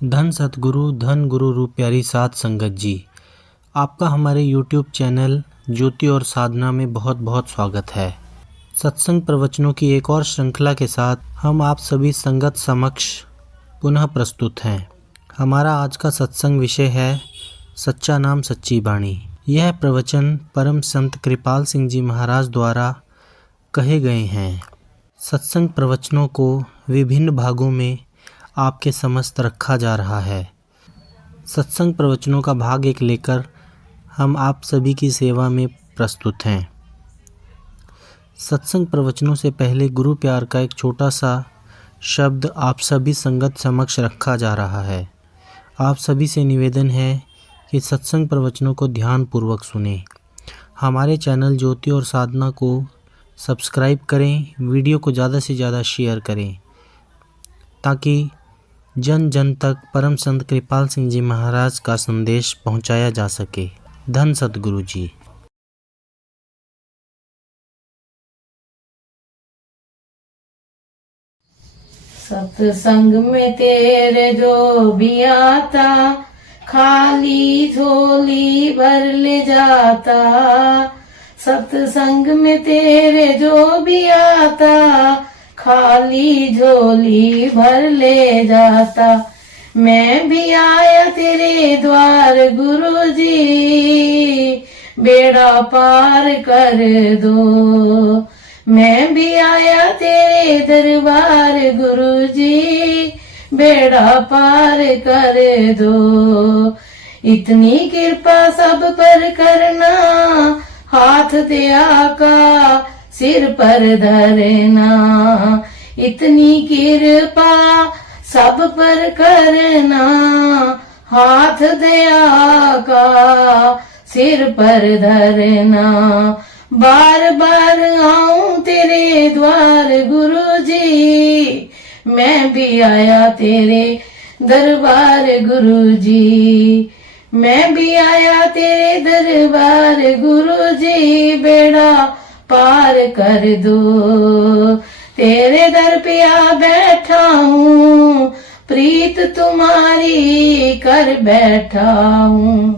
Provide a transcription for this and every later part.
धन सतगुरु धन गुरु रूप प्यारी साध संगत जी, आपका हमारे YouTube चैनल ज्योति और साधना में बहुत बहुत स्वागत है। सत्संग प्रवचनों की एक और श्रृंखला के साथ हम आप सभी संगत समक्ष पुनः प्रस्तुत हैं। हमारा आज का सत्संग विषय है सच्चा नाम सच्ची बाणी। यह प्रवचन परम संत कृपाल सिंह जी महाराज द्वारा कहे गए हैं। सत्संग प्रवचनों को विभिन्न भागों में आपके समस्त रखा जा रहा है। सत्संग प्रवचनों का भाग एक लेकर हम आप सभी की सेवा में प्रस्तुत हैं। सत्संग प्रवचनों से पहले गुरु प्यार का एक छोटा सा शब्द आप सभी संगत समक्ष रखा जा रहा है। आप सभी से निवेदन है कि सत्संग प्रवचनों को ध्यानपूर्वक सुनें। हमारे चैनल ज्योति और साधना को सब्सक्राइब करें, वीडियो को ज़्यादा से ज़्यादा शेयर करें ताकि जन जन तक परम संत कृपाल सिंह जी महाराज का संदेश पहुंचाया जा सके। धन सतगुरु जी। सत्संग में तेरे जो भी आता, खाली झोली भर ले जाता। सत्संग में तेरे जो भी आता, खाली झोली भर ले जाता। मैं भी आया तेरे द्वार गुरु जी, बेड़ा पार कर दो। मैं भी आया तेरे दरबार गुरु जी, बेड़ा पार कर दो। इतनी कृपा सब पर करना, हाथ दया का सिर पर धरना। इतनी कृपा सब पर करना, हाथ दया का सिर पर धरना। बार बार आऊं तेरे द्वार गुरु जी, मैं भी आया तेरे दरबार गुरु जी। मैं भी आया तेरे दरबार गुरु जी, बेड़ा पार कर दो। तेरे दर पे आ बैठा हूँ, प्रीत तुम्हारी कर बैठा हूँ।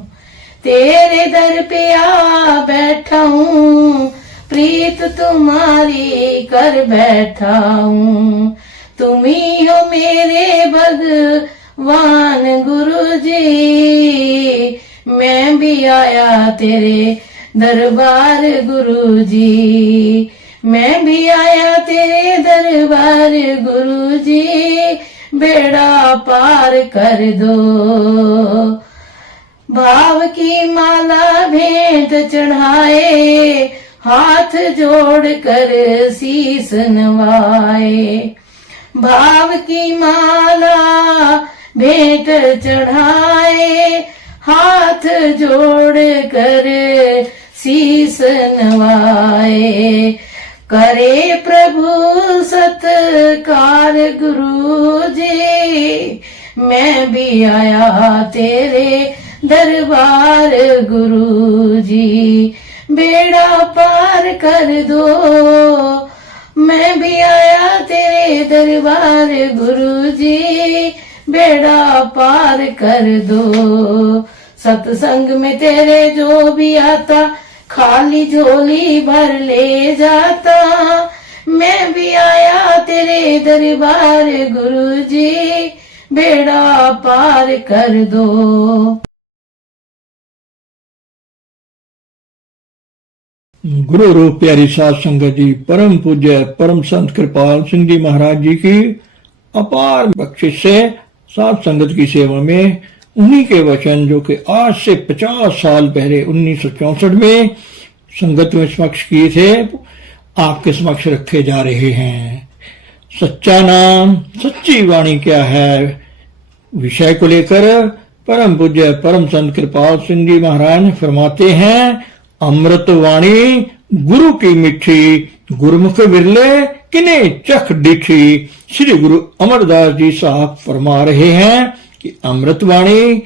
तेरे दर पे आ बैठा हूँ, प्रीत तुम्हारी कर बैठा हूँ। तुम ही हो मेरे भगवान गुरु जी, मैं भी आया तेरे दरबार गुरु जी। मैं भी आया तेरे दरबार गुरु जी, बेड़ा पार कर दो। भाव की माला भेंट चढ़ाए, हाथ जोड़ कर शीस नवाए। भाव की माला भेंट चढ़ाए, हाथ जोड़ कर शीस नवाए। करे प्रभु सत्कार गुरु जी, मैं भी आया तेरे दरबार गुरु जी, बेड़ा पार कर दो। मैं भी आया तेरे दरबार गुरु जी, बेड़ा पार कर दो। सत्संग में तेरे जो भी आता, खाली झोली भर ले जाता। मैं भी आया तेरे दरबार गुरु जी, बेड़ा पार कर दो। गुरु रूप प्यारी साध संगत जी, परम पूज्य परम संत कृपाल सिंह जी महाराज जी की अपार बख्शिश से साध संगत की सेवा में उन्हीं के वचन जो कि आज से 50 साल पहले 1964 में संगत में समक्ष किए थे, आपके समक्ष रखे जा रहे हैं। सच्चा नाम सच्ची वाणी क्या है, विषय को लेकर परम पूज्य परम संत कृपाल सिंह जी महाराज फरमाते हैं, अमृत वाणी गुरु की मिठी, गुरुमुख बिरले किने चख डिठी। श्री गुरु अमरदास जी साहब फरमा रहे हैं कि अमृत वाणी,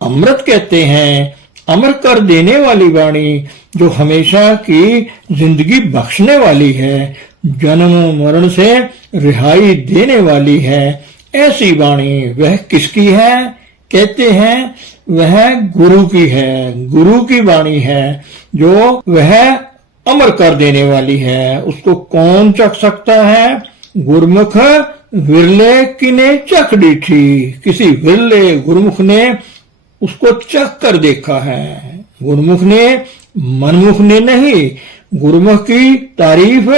अमृत कहते हैं अमर कर देने वाली वाणी, जो हमेशा की जिंदगी बख्शने वाली है, जन्म मरण से रिहाई देने वाली है, ऐसी वाणी वह किसकी है? कहते हैं वह गुरु की है। गुरु की वाणी है जो वह अमर कर देने वाली है। उसको कौन चख सकता है? गुरमुख विरले किने चख डीठी। किसी विरले गुरमुख ने उसको चख कर देखा है। गुरमुख ने, मनमुख ने नहीं। गुरमुख की तारीफ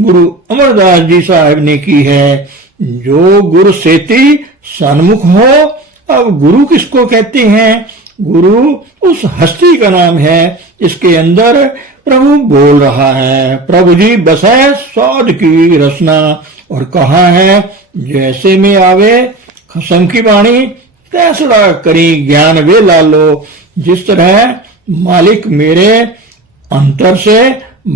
गुरु अमरदास जी साहब ने की है। जो गुरु सेती सन्मुख हो। अब गुरु किसको कहते हैं? गुरु उस हस्ती का नाम है इसके अंदर प्रभु बोल रहा है। प्रभु जी बसे साध की रसना, और कहा है जैसे में आवे खसम की वाणी तैसड़ा करी ज्ञान वे लालो। जिस तरह मालिक मेरे अंतर से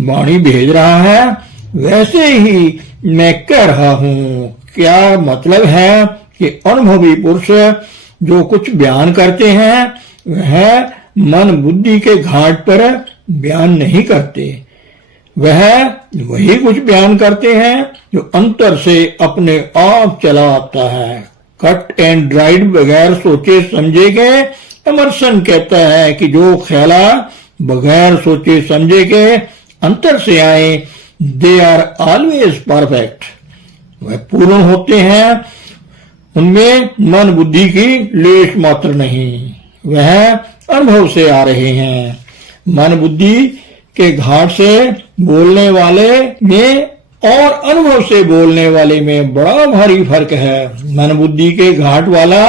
वाणी भेज रहा है वैसे ही मैं कह रहा हूं। क्या मतलब है कि अनुभवी पुरुष जो कुछ बयान करते हैं वह मन बुद्धि के घाट पर बयान नहीं करते। वह वही कुछ बयान करते हैं जो अंतर से अपने आप चला आता है। कट एंड ड्राइड बगैर सोचे समझे के एमर्सन कहता है कि जो ख्याला बगैर सोचे समझे के अंतर से आए दे आर ऑलवेज परफेक्ट। वह पूर्ण होते हैं, उनमें मन बुद्धि की लेश मात्र नहीं। वह अनुभव से आ रहे हैं। मन बुद्धि के घाट से बोलने वाले में और अनुभव से बोलने वाले में बड़ा भारी फर्क है। मन बुद्धि के घाट वाला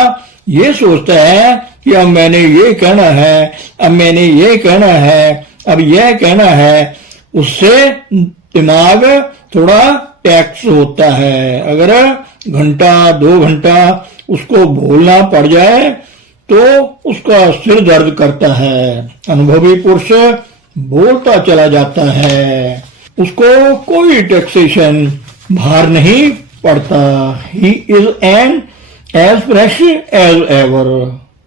ये सोचता है कि अब मैंने ये कहना है, अब मैंने ये कहना है, अब यह कहना है। उससे दिमाग थोड़ा टैक्स होता है। अगर घंटा 2 घंटा उसको बोलना पड़ जाए तो उसका सिर दर्द करता है। अनुभवी पुरुष बोलता चला जाता है, उसको कोई टैक्सेशन भार नहीं पड़ता। He is an as fresh as ever.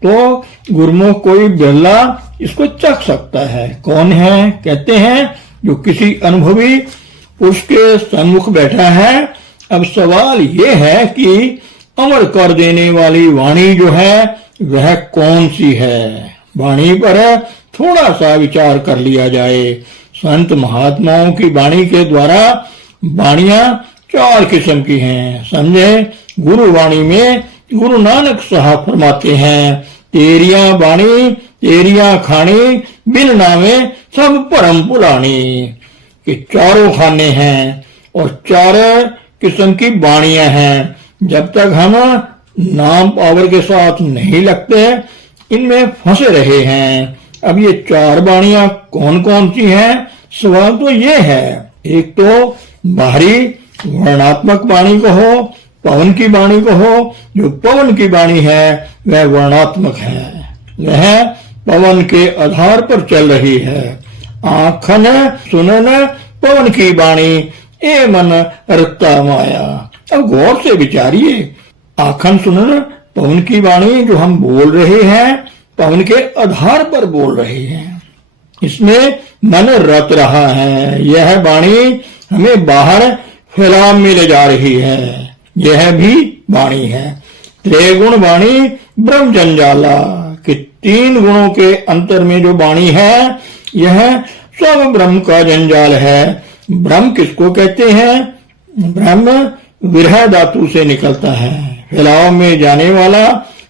तो गुरमुख कोई बिरला इसको चख सकता है। कौन है? कहते हैं जो किसी अनुभवी पुरुष के सन्मुख बैठा है। अब सवाल ये है कि अमर कर देने वाली वाणी जो है वह कौन सी है? वाणी पर थोड़ा सा विचार कर लिया जाए। संत महात्माओं की वाणी के द्वारा वाणियां 4 किस्म की हैं। समझे? गुरु वाणी में गुरु नानक साहब फरमाते हैं तेरिया वाणी तेरिया खानी बिन नामे सब परम पुरानी। कि चारों खाने हैं और 4 किस्म की वाणियां हैं। जब तक हम नाम पावर के साथ नहीं लगते इनमें फंसे रहे हैं। अब ये 4 वाणियां कौन कौन सी हैं? सवाल तो ये है। एक तो बाहरी वर्णात्मक वाणी को हो, पवन की वाणी को हो। जो पवन की वाणी है वह वर्णात्मक है, वह पवन के आधार पर चल रही है। आखन सुनन पवन की वाणी ए मन रत्ता माया। अब गौर से विचारिए, आखन सुनन पवन की वाणी जो हम बोल रहे हैं पवन के आधार पर बोल रहे हैं, इसमें मन रत रहा है। यह वाणी हमें बाहर फैलाव में ले जा रही है, यह भी वाणी है। त्रिगुण वाणी ब्रह्म जंजाला कि 3 गुणों के अंतर में जो वाणी है यह सब ब्रह्म का जंजाल है। ब्रह्म किसको कहते हैं? ब्रह्म विरह धातु से निकलता है। फैलाव में जाने वाला,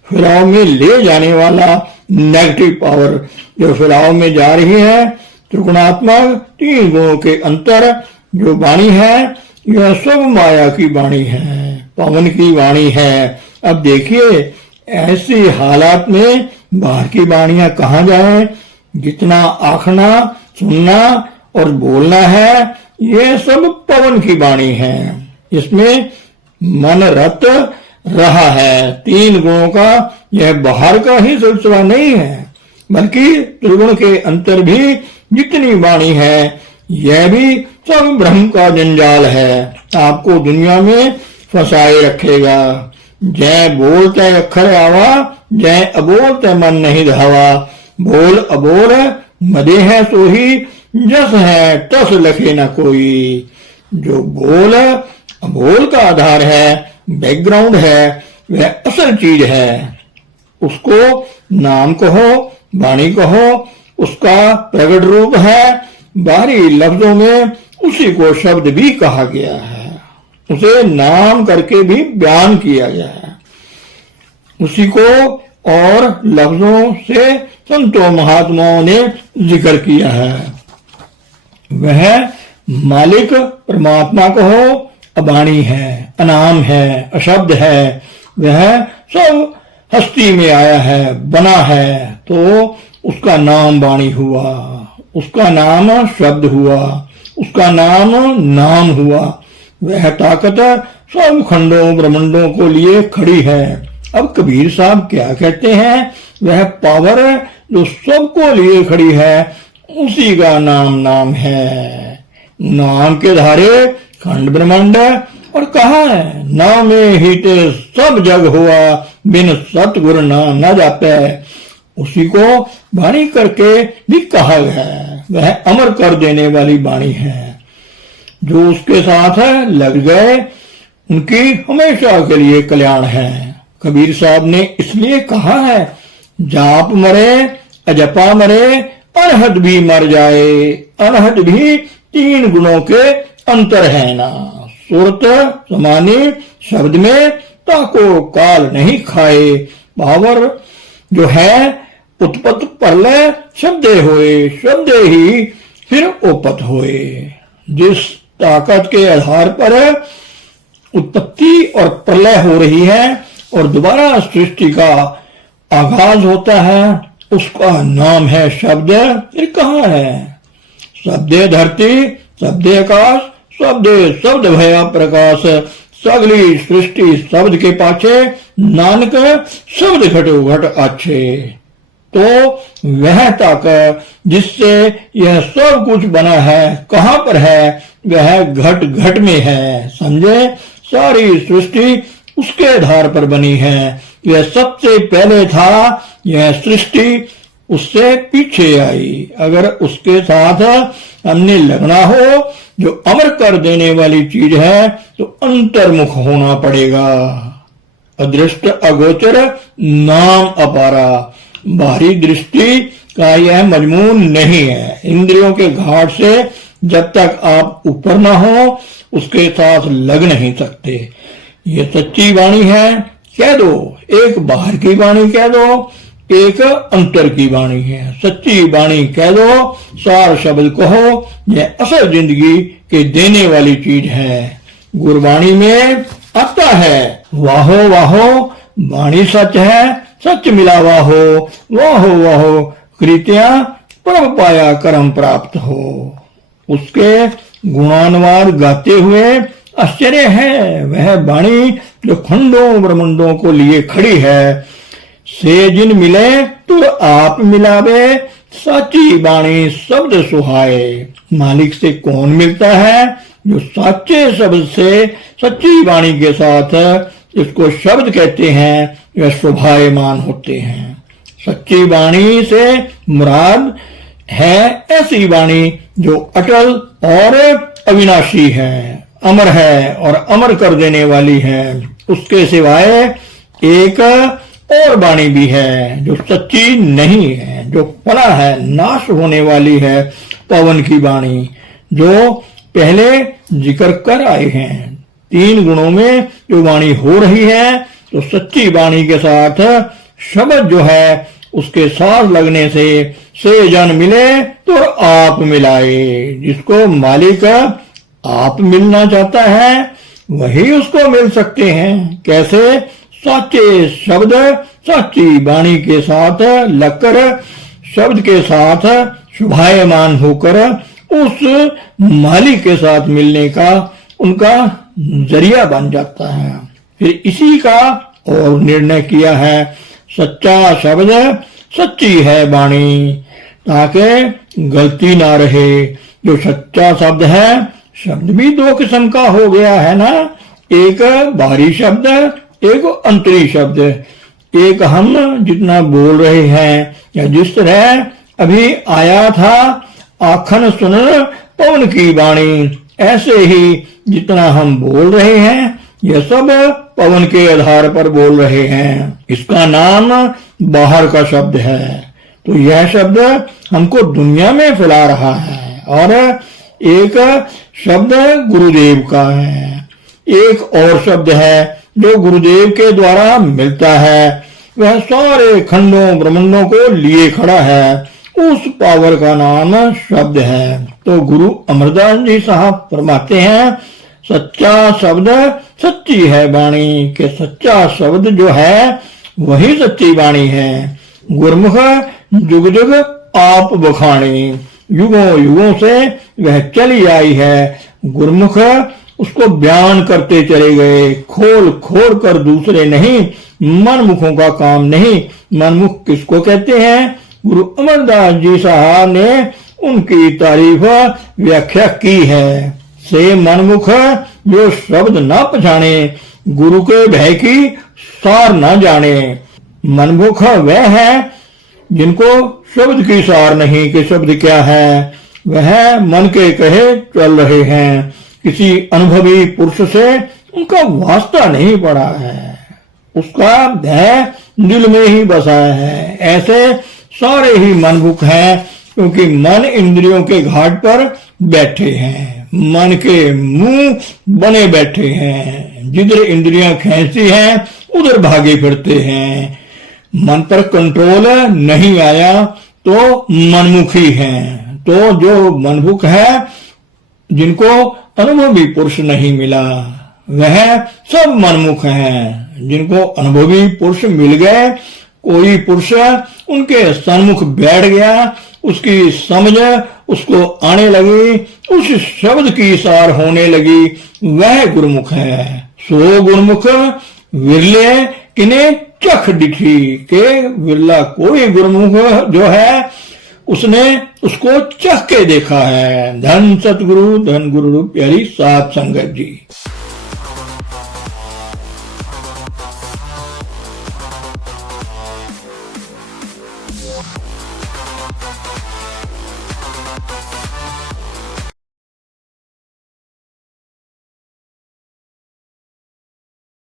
फैलाव में ले जाने वाला नेगेटिव पावर जो फैलाव में जा रही है। त्रिगुणात्मक 3 गुणों के अंतर जो वाणी है यह सब माया की वाणी है, पवन की वाणी है। अब देखिए ऐसी हालात में बाहर की वाणियां कहाँ जाए? जितना आखना, सुनना और बोलना है ये सब पवन की वाणी है। इसमें मन रत रहा है। 3 गुणों का यह बाहर का ही सिलसिला नहीं है बल्कि त्रिगुण के अंतर भी जितनी वाणी है यह भी सब ब्रह्म का जंजाल है। आपको दुनिया में फंसाए रखेगा। जय बोलते अखर आवा, जय अबोलते मन नहीं धावा। बोल अबोल मदे है सो ही, जस है तस लखे न कोई। जो बोल अबोल का आधार है, बैकग्राउंड है, वह असल चीज है। उसको नाम कहो, वाणी कहो, उसका प्रकट रूप है। बाहरी लफ्जों में उसी को शब्द भी कहा गया है, उसे नाम करके भी बयान किया गया है। उसी को और लफ्जों से संतों महात्माओं ने जिक्र किया है। वह मालिक परमात्मा कहो, अबाणी है, अनाम है, अशब्द है। वह सब हस्ती में आया है, बना है, तो उसका नाम वाणी हुआ, उसका नाम शब्द हुआ, उसका नाम नाम हुआ। वह ताकत सब खंडों ब्रह्मांडों को लिए खड़ी है। अब कबीर साहब क्या कहते हैं? वह पावर जो सबको लिए खड़ी है, उसी का नाम नाम है। नाम के धारे खंड ब्रह्मांड, और कहा है नाम में ही ते सब जग हुआ, बिन सतगुर नाम न जापै। उसी को वाणी करके भी कहा गया है। वह अमर कर देने वाली वाणी है। जो उसके साथ लग गए उनकी हमेशा के लिए कल्याण है। कबीर साहब ने इसलिए कहा है, जाप मरे अजपा मरे, अनहद भी मर जाए। अनहद भी 3 गुणों के अंतर है ना। सुरत समानी शब्द में ताको काल नहीं खाए। पावर जो है उत्पत्त प्रलय शब्दे होए, शब्दे ही फिर ओपत होए। जिस ताकत के आधार पर उत्पत्ति और प्रलय हो रही है और दोबारा सृष्टि का आगाज होता है, उसका नाम है शब्द। फिर कहाँ है? शब्दे धरती, शब्दे आकाश, शब्दे शब्द भया प्रकाश। सगली सृष्टि शब्द के पाछे, नानक शब्द घटो घट आछे। तो वह ताकत जिससे यह सब कुछ बना है कहाँ पर है? वह घट घट में है। समझे? सारी सृष्टि उसके आधार पर बनी है। यह सबसे पहले था, यह सृष्टि उससे पीछे आई। अगर उसके साथ हमने लगना हो, जो अमर कर देने वाली चीज है, तो अंतर्मुख होना पड़ेगा। अदृष्ट अगोचर नाम अपारा। बाहरी दृष्टि का यह मजमून नहीं है। इंद्रियों के घाट से जब तक आप ऊपर ना हो, उसके साथ लग नहीं सकते। ये सच्ची वाणी है, कह दो। एक बाहर की वाणी कह दो, एक अंतर की वाणी है। सच्ची वाणी कह दो, सार शब्द कहो। यह असल जिंदगी के देने वाली चीज है। गुरबाणी में आता है, वाहो वाहो वाणी सच है, सच मिला वाहो। वाहो वाहो कृत्या परम पाया कर्म प्राप्त हो। उसके गुणानुवाद गाते हुए आश्चर्य है। वह वाणी जो खंडों ब्रह्मांडों को लिए खड़ी है। से जिन मिले तुर आप मिलावे, साची वाणी शब्द सुहाए। मालिक से कौन मिलता है? जो साचे शब्द से, सच्ची वाणी के साथ, इसको शब्द कहते हैं, वह शोभायमान होते हैं। सच्ची वाणी से मुराद है ऐसी वाणी जो अटल और अविनाशी है, अमर है और अमर कर देने वाली है। उसके सिवाय एक और वाणी भी है जो सच्ची नहीं है, जो फना है, नाश होने वाली है। पवन की वाणी जो पहले जिक्र कर आए हैं। 3 गुणों में जो वाणी हो रही है, तो सच्ची वाणी के साथ शब्द जो है उसके साथ लगने से जन मिले तो आप मिलाए। जिसको मालिक आप मिलना चाहता है, वही उसको मिल सकते हैं। कैसे? साचे शब्द साची वाणी के साथ लगकर, शब्द के साथ शुभायमान होकर उस मालिक के साथ मिलने का उनका जरिया बन जाता है। फिर इसी का और निर्णय किया है, सच्चा शब्द सच्ची है वाणी, ताकि गलती ना रहे। जो सच्चा शब्द है, शब्द भी 2 किस्म का हो गया है ना। एक बाहरी शब्द, एक अंतरी शब्द। एक हम जितना बोल रहे हैं, या जिस तरह अभी आया था, आखन सुन पवन की वाणी, ऐसे ही जितना हम बोल रहे हैं, यह सब पवन के आधार पर बोल रहे हैं। इसका नाम बाहर का शब्द है। तो यह शब्द हमको दुनिया में फैला रहा है। और एक शब्द गुरुदेव का है, एक और शब्द है जो गुरुदेव के द्वारा मिलता है। वह सारे खंडों ब्रह्मांडों को लिए खड़ा है। उस पावर का नाम शब्द है। तो गुरु अमरदास जी साहब फरमाते हैं, सच्चा शब्द सच्ची है वाणी, के सच्चा शब्द जो है वही सच्ची वाणी है। गुरमुख जुग जुग आप बखानी, युगों युगों से वह चली आई है। गुरमुख उसको बयान करते चले गए, खोल खोल कर दूसरे नहीं, मनमुखों का काम नहीं। मनमुख किसको कहते हैं? गुरु अमरदास जी साहब ने उनकी तारीफ व्याख्या की है। से मनमुख जो शब्द न पछाने, गुरु के भय की सार न जाने। मनमुख वह है जिनको शब्द की सार नहीं कि शब्द क्या है। वह मन के कहे चल रहे हैं, किसी अनुभवी पुरुष से उनका वास्ता नहीं पड़ा है, उसका भय दिल में ही बसा है। ऐसे सारे ही मनमुख हैं, क्योंकि मन इंद्रियों के घाट पर बैठे हैं, मन के मुंह बने बैठे हैं। जिधर इंद्रियां खींचती हैं उधर भागे फिरते हैं। मन पर कंट्रोल नहीं आया तो मनमुखी हैं। तो जो मनमुख है, जिनको अनुभवी पुरुष नहीं मिला, वह सब मनमुख हैं। जिनको अनुभवी पुरुष मिल गए, कोई पुरुष उनके सन्मुख बैठ गया, उसकी समझ उसको आने लगी, उस शब्द की सार होने लगी, वह गुरुमुख है। सो गुरुमुख विरले किने चख दिखी, के विरला कोई गुरुमुख जो है उसने उसको चख के देखा है। धन सतगुरु, धन गुरु प्यारी साध संगत जी।